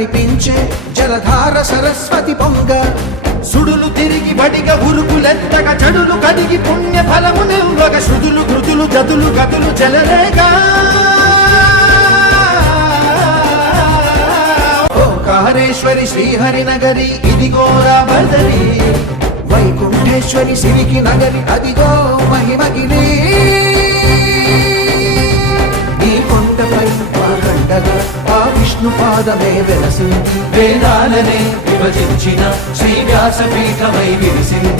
కనిపించే జలధార సరస్వతి పొంగ సుడులు తిరిగి బడిగ ఉరుకులెత్తగా చెడులు కడిగి పుణ్య ఫలము నిల్వగ శృతులు కృతులు జతులు గతులు చెలరేగా ఓంకారేశ్వరి శ్రీహరి నగరి ఇదిగోరా బదరి వైకుంఠేశ్వరి సిరికి నగరి అదిగో మహిమగిరి ఈ కొండపై పాకండగా ఆ విష్ణు పాదమే వెలసింది వేదాలనే విభజించిన శ్రీ వ్యాసపీఠమై విరిసింది